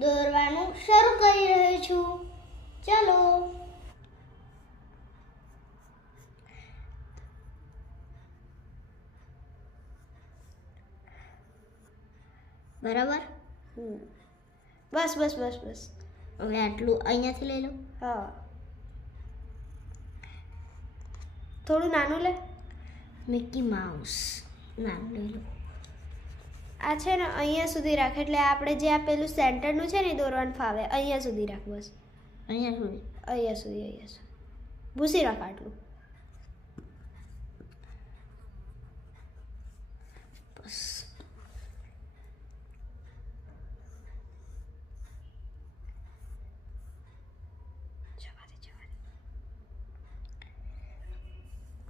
દોરવાનું શરૂ કરી રહી છું. ચલો. બરાબર. બસ બસ બસ બસ. હવે આટલું અહીંયાથી લઈ લો. હા, થોડું નાનું લે. મિકી માઉસ નાનું લઈ લો. આ છે ને અહીંયા સુધી રાખ, એટલે આપણે જે આ પેલું સેન્ટરનું છે ને એ દોરવાનું ફાવે. અહીંયા સુધી રાખ બસ. અહીંયા સુધી. અહીંયા સુધી, અહીંયા સુધી. ભૂસી રાખ આટલું. બસ.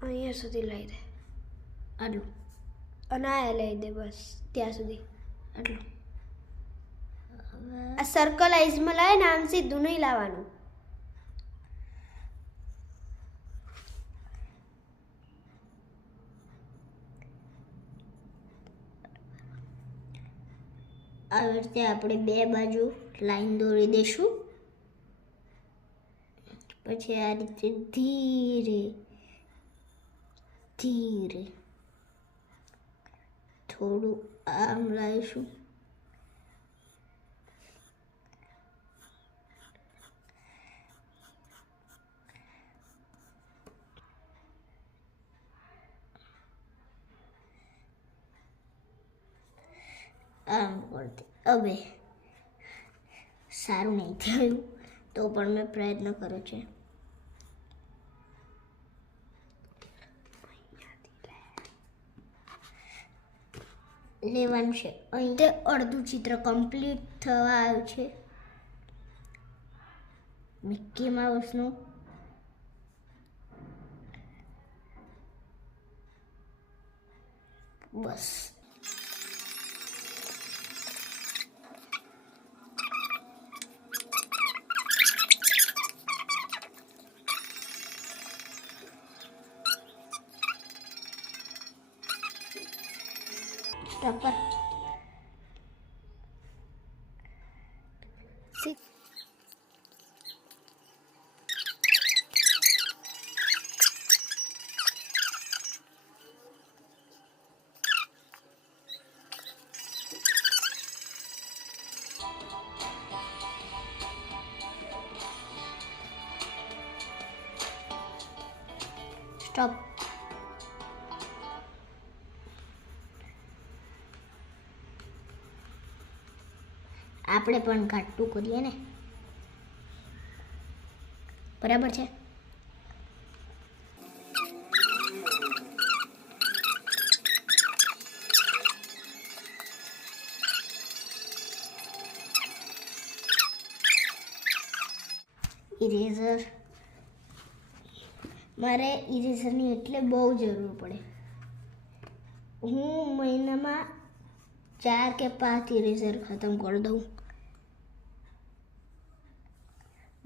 અહીંયા સુધી લઈ દે. આટલું. અને આ લઈ દે બસ ત્યાં સુધી. આટલું. આ સર્કલાઇઝમાં લાવે ને આમ સીધું નહીં લાવવાનું. આવી રીતે આપણે બે બાજુ લાઈન દોરી દઈશું. પછી આ રીતે ધીરે ધીરે થોડું આમ લાવીશું. આમ કરતી. હવે સારું નહીં થયું તો પણ મેં પ્રયત્ન કર્યો છે. લેવાનું છે. અહીં તે અડધું ચિત્ર કમ્પ્લીટ થવા આવ્યું છે મિકી માઉસનું. બસ. સ્ટોપર. સ્ટોપ. આપણે પણ ઘાટું કરીએ ને. બરાબર છે. ઇરેઝર. મારે ઇરેઝરની એટલે બહુ જરૂર પડે. હું મહિનામાં 4 કે 5 ઇરેઝર ખતમ કરી દઉં.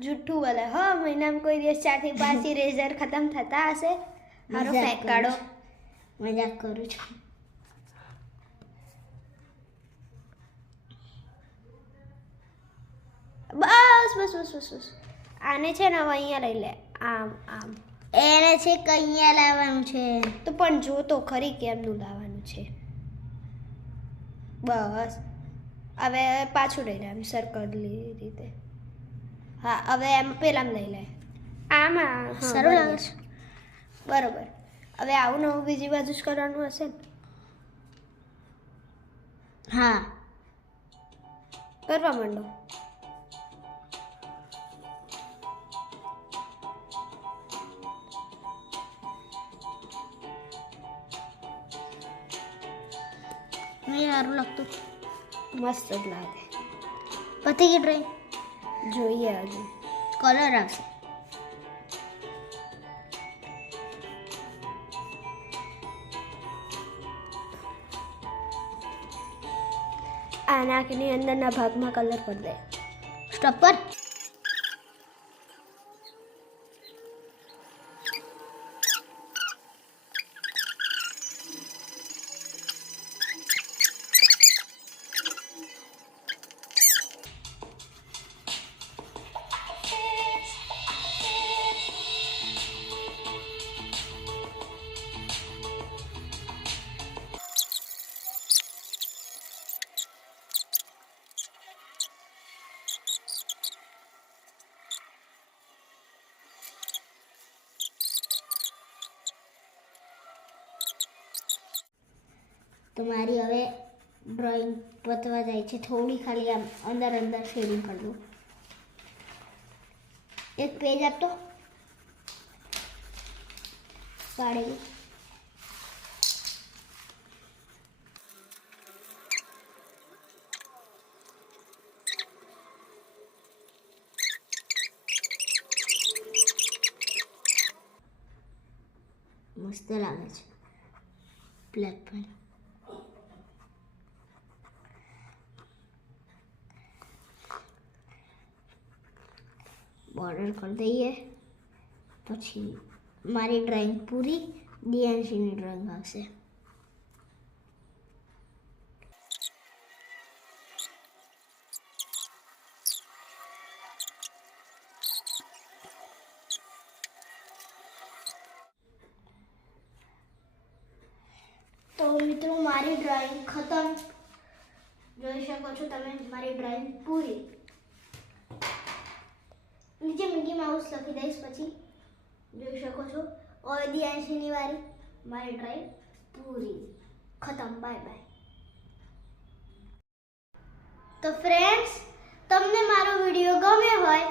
જુઠ્ઠું બોલે. હા, મહિનામાં કોઈ દિવસ 4 થી 5 ઇરેઝર ખતમ થતા હશે. મારો મજાક ફેંક કરું કાઢો. છું. મજાક કરું છું. બસ બસ બસ બસ બસ. આને છે ને હવે અહીંયા લઈ લે. આમ આમ. એને છે કઅહીંયા લાવવાનું છે. તો પણ જો તો ખરી કેમનું લાવવાનું છે. બસ હવે પાછું લઈ લે આમ સર્કલની રીતે. હા, હવે એમ પેલામાં લઈ લે. આમાં સારું લાગે છે. બરોબર. હવે આવું નવું બીજી બાજુ જ કરવાનું હશે ને. હા. કરવા માંડો. મને સારું લાગતું. મસ્ત જ લાગે. પતી ગઈ ડ્રોઈંગ. જોઈએ હજુ. કલર આવશે. આ નાકની અંદરના ભાગમાં કલર કરી દે. સ્ટોપ પર. તો મારી હવે ડ્રોઈંગ પતવા જાય છે. થોડી ખાલી આમ અંદર અંદર શેડિંગ કરી દઉં. એક પેજ આપતો પાડેલી. મસ્ત લાગે છે બ્લેક પેન. બોર્ડર કરી દઈએ પછી મારી ડ્રોઈંગ પૂરી. દિયાંશીની ડ્રોઈંગ આવશે. તો મિત્રો મારી ડ્રોઈંગ ખતમ. જોઈ શકો છો તમે મારી ડ્રોઈંગ પૂરી. નીચે મિકી માઉસ લખી દઈશ પછી જોઈ શકો છો. और દિયાંશીની વારી. મારી ડ્રોઈંગ પૂરી ખતમ. Bye bye. તો ફ્રેન્ડ્સ તમને મારો વિડીયો ગમ્યો હોય